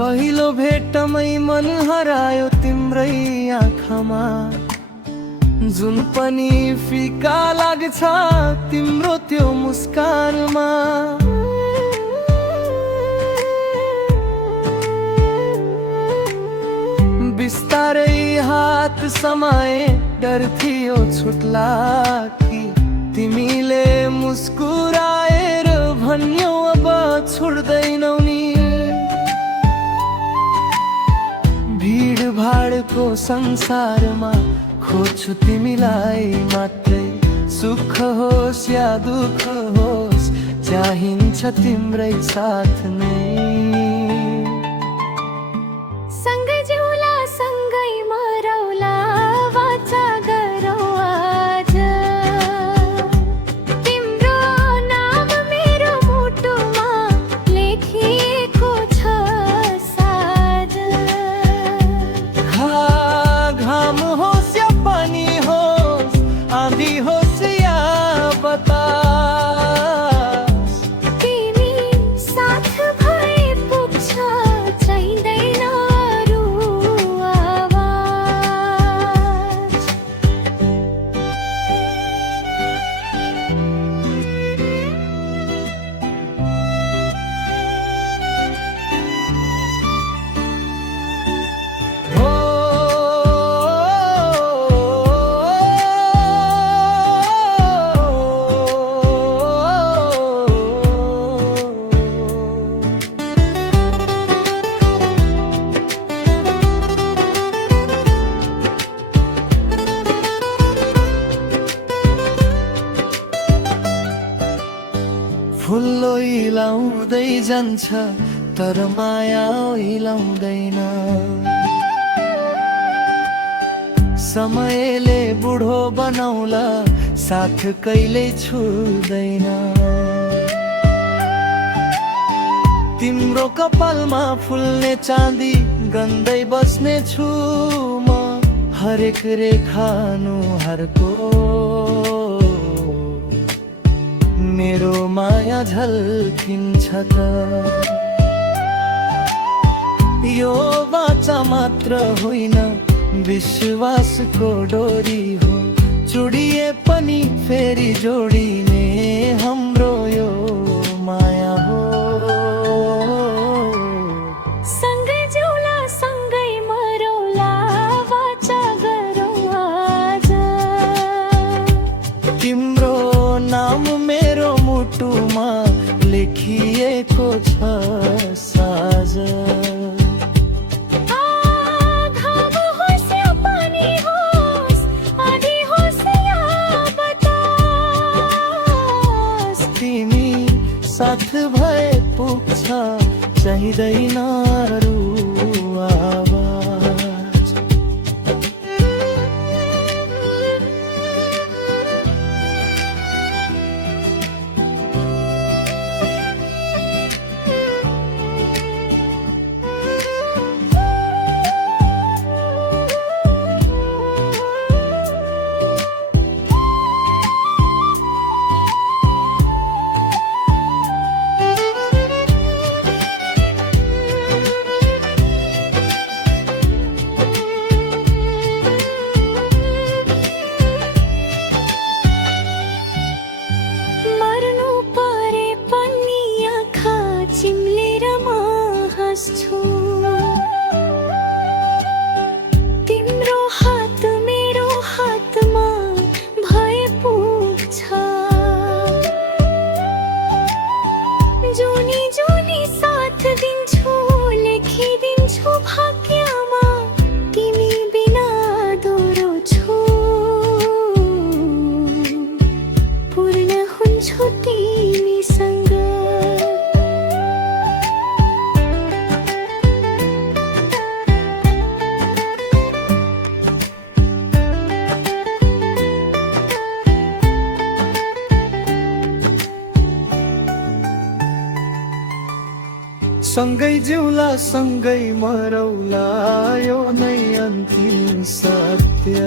पहिलो भेटमै मन हरायो तिम्रै आँखामा, जुन पनि फिका लाग्छ तिम्रो त्यो मुस्कानमा। बिस्तारै हात समाए, डर थियो छुट्ला कि तिमीले मुस्कुराएर भन्यौ अब छोड्दैनौ नि। भिडभाडको संसारमा खोज्छु तिमीलाई मात्रै, सुख होस् या दुःख होस् चाहिन्छ तिम्रै साथ नै। सँगै जिउला सँगै मरौला वाचा गरौँ आज, तिम्रो नाम मेरो मुटुमा लेखिएको छ साझ। घाम होस् या पानी होस्, आँधी होस् या बतास, तिमी साथ भए पुग्छ चाहिँदैन अरू आवाज। फुल ओइलाउँदै जान्छ तर माया ओइलाउँदैन, समयले बुढो बनाउला साथ कहिल्यै छुट्दैन। तिम्रो कपालमा फुल्ने चाँदी गन्दै बस्ने छु म, हरेक रेखा अनुहारको मेरो माया झल्किन्छ त। यो वाचा मात्र होइन विश्वासको डोरी हो, चुडिए पनि फेरि जोडिने हाम्रो यो माया हो। सँगै जिउला सँगै मरौला वाचा गरौँ आज, तिम्रो नाम मेरो मुटुमा लेखिएको छ साझ। घाम होस् या पानी होस्, आँधी होस् या बतास, तिमी साथ भए पुग्छ चाहिँदैन अरू आवाज। चिम्लेर म हाँस्छु, तिम्रो हात मेरो हातमा भए पुग्छ। जुनी जुनी साथ दिन्छु, लेखिदिन्छु भाग्यमा तिमी बिना दोहोरो छु, पूर्ण हुन्छु तिमीसँग। सँगै जिउला सँगै मरौला, यो नै अन्तिम सत्य।